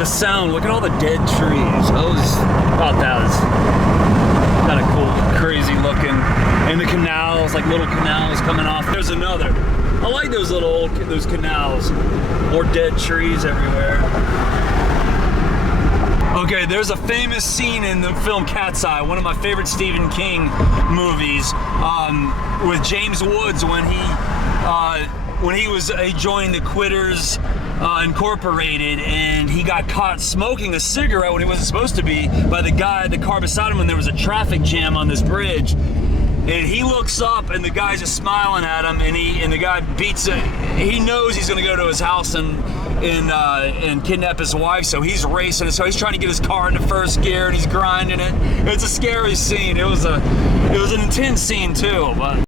The sound, look at all the dead trees. That was kind of cool, crazy looking. And the canals, like little canals coming off. There's another. I like those those canals. More dead trees everywhere. Okay, there's a famous scene in the film Cat's Eye, one of my favorite Stephen King movies, with James Woods when he joined the Quitters Incorporated, and he got caught smoking a cigarette when he wasn't supposed to be by the guy at the car beside him when there was a traffic jam on this bridge. And he looks up and the guy's just smiling at him, and the guy beats it. He knows he's gonna go to his house and kidnap his wife, so he's racing. So he's trying to get his car into first gear and he's grinding it. It's a scary scene. It was an intense scene too, but.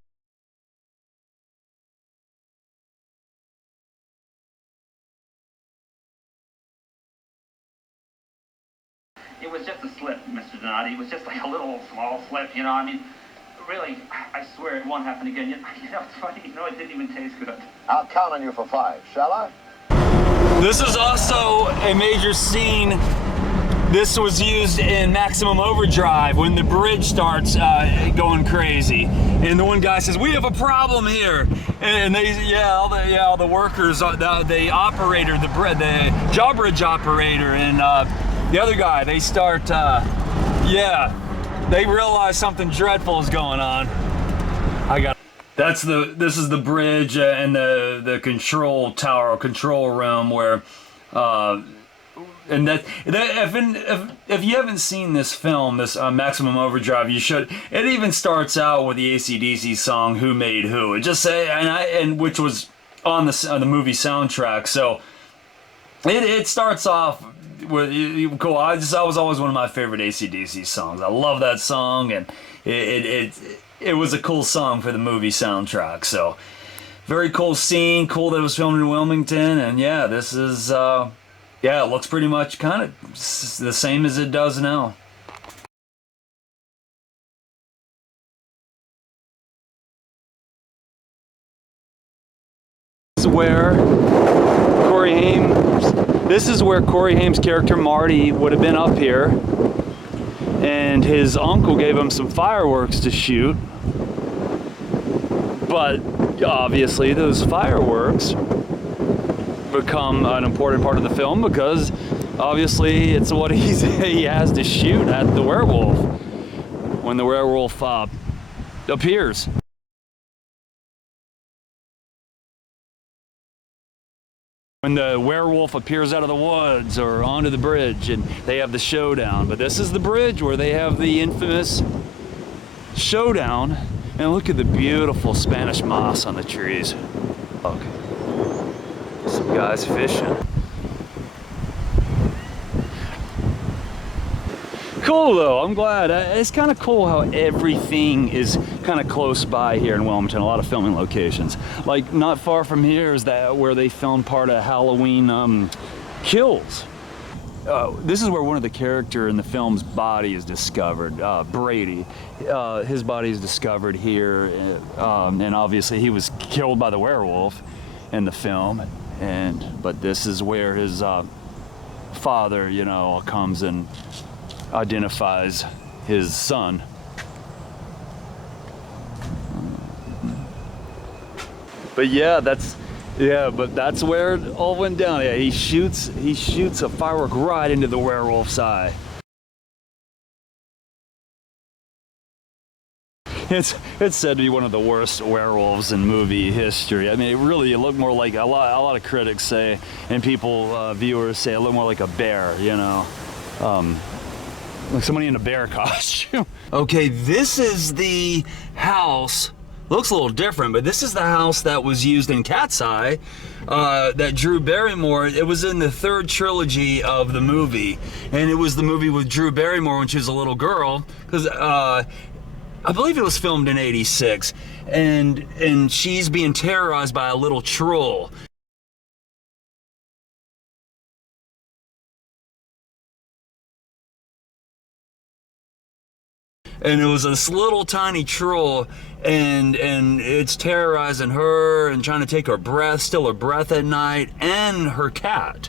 It was just a slip, Mr. Donati. It was just like a little small slip, you know. I mean, really, I swear it won't happen again. You know, it's funny. You know, it didn't even taste good. I'll count on you for 5, shall I? This is also a major scene. This was used in Maximum Overdrive when the bridge starts going crazy, and the one guy says, "We have a problem here," and all the workers, the operator, the drawbridge operator, and the other guy, they start, they realize something dreadful is going on. This is the bridge and the control tower or control room where, and if you haven't seen this film, this Maximum Overdrive, you should. It even starts out with the AC/DC song "Who Made Who." It just which was on the movie soundtrack. So it starts off with cool. That was always one of my favorite AC/DC songs. I love that song, and it was a cool song for the movie soundtrack. So very cool scene. Cool that it was filmed in Wilmington, and yeah, this is it looks pretty much kind of the same as it does now. This is where Corey Haim's character Marty would have been up here, and his uncle gave him some fireworks to shoot, but obviously those fireworks become an important part of the film because obviously it's what he has to shoot at the werewolf when the werewolf appears. When the werewolf appears out of the woods or onto the bridge and they have the showdown. But this is the bridge where they have the infamous showdown. And look at the beautiful Spanish moss on the trees. Look, some guys fishing. Cool though, I'm glad. It's kind of cool how everything is kind of close by here in Wilmington. A lot of filming locations. Like not far from here is where they filmed part of Halloween Kills. This is where one of the character in the film's body is discovered. Brady, his body is discovered here, and obviously he was killed by the werewolf in the film. But this is where his father, comes and identifies his son. But that's where it all went down. Yeah, he shoots a firework right into the werewolf's eye. It's said to be one of the worst werewolves in movie history. I mean, it looked more like a lot of critics say, and viewers say it looked more like a bear, like somebody in a bear costume. Okay, this is the house. Looks a little different, but this is the house that was used in Cat's Eye, that Drew Barrymore, it was in the third trilogy of the movie, and it was the movie with Drew Barrymore when she was a little girl, because I believe it was filmed in '86, and she's being terrorized by a little troll. And it was this little tiny troll, and it's terrorizing her and trying to take her breath, steal her breath at night, and her cat.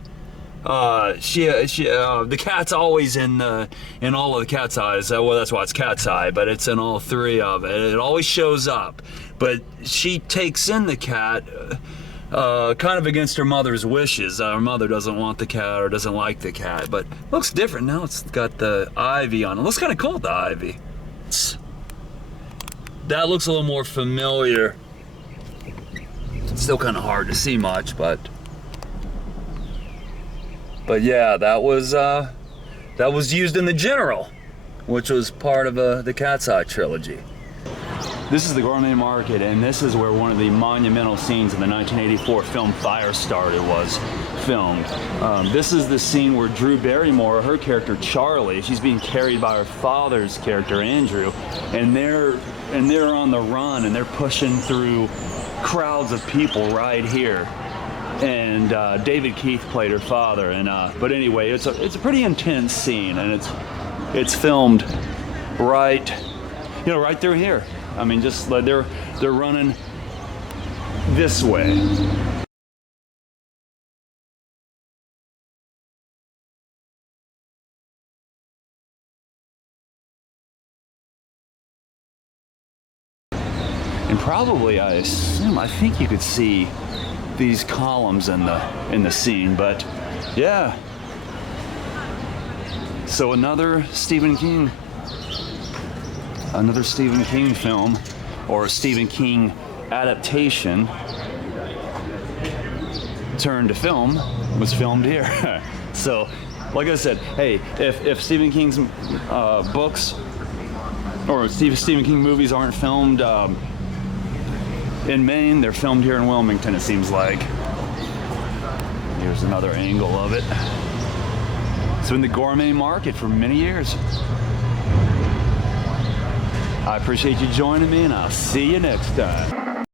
The cat's always in all of the cat's eyes. Well, that's why it's cat's eye, but it's in all three of it. It always shows up, but she takes in the cat kind of against her mother's wishes. Her mother doesn't want the cat or doesn't like the cat, but it looks different now. It's got the ivy on it. It looks kind of cool, the ivy. That looks a little more familiar. It's still kind of hard to see much, but yeah, that was used in The General, which was part of the Cat's Eye trilogy. This is the Gourmet Market, and this is where one of the monumental scenes in the 1984 film Firestarter was filmed. This is the scene where Drew Barrymore, her character Charlie, she's being carried by her father's character Andrew, and they're on the run, and they're pushing through crowds of people right here. And David Keith played her father, and but anyway, it's a pretty intense scene, and it's filmed right through here. I mean, just like they're running this way. And probably, I think you could see these columns in the scene, but yeah. So another Stephen King film, or a Stephen King adaptation turned to film, was filmed here. So, like I said, hey, if Stephen King's books or Stephen King movies aren't filmed in Maine, they're filmed here in Wilmington, it seems like. Here's another angle of it. It's been the Gourmet Market for many years. I appreciate you joining me, and I'll see you next time.